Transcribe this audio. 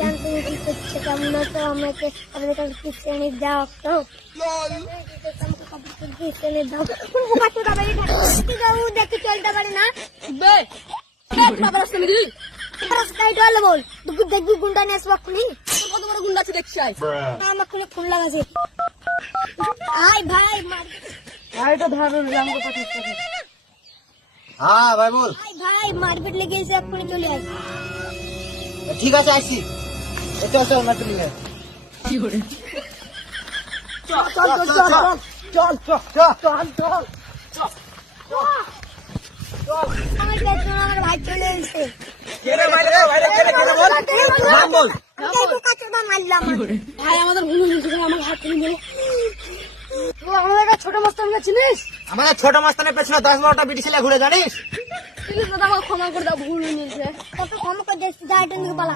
জান তুমি কি করছো কেমন আছো আমাকে আমাদের কাছে কি শ্রেণী দাও তো কি শ্রেণী দাও কোন বোকা তো দাবাই ঠিক আছে ও দেখে চলতে পারে না বে বাবা রাস্তা মিলি রাস্তায় ডলে বল দুগু দেখবি গুন্ডা নেস বাকুনি কত বড় গুন্ডা আছে দেখছি আই আমার কোনে ফোন লাগাছে আই ভাই মার আইটা ধরুন রামগো পাঠাচ্ছে হ্যাঁ ভাই বল। আই ভাই মারপিট লেগে এসে এক্ষুনি চলে আয় ঠিক আছে আসছি। চল চল মারতে নিয়ে কি করে চল চল চল চল চল চল আমার পেছনে আমার ভাই চলে এসেছে নাম বল। ভাই আমাদের ভুল হয়েছে ভাই আমার হাত থেকে নিয়ে আমাদের একটা ছোট মস্তান চিনিস আমাদের ছোট মাস্তানের পেছনে 10-12টা বিটি ছেলে ঘুরে জানিস? প্লিজ দাদা আমাকে ক্ষমা করে দাও ভুল হয়ে গেছে কত কম করে দেখছি যা এটা নিয়ে পালা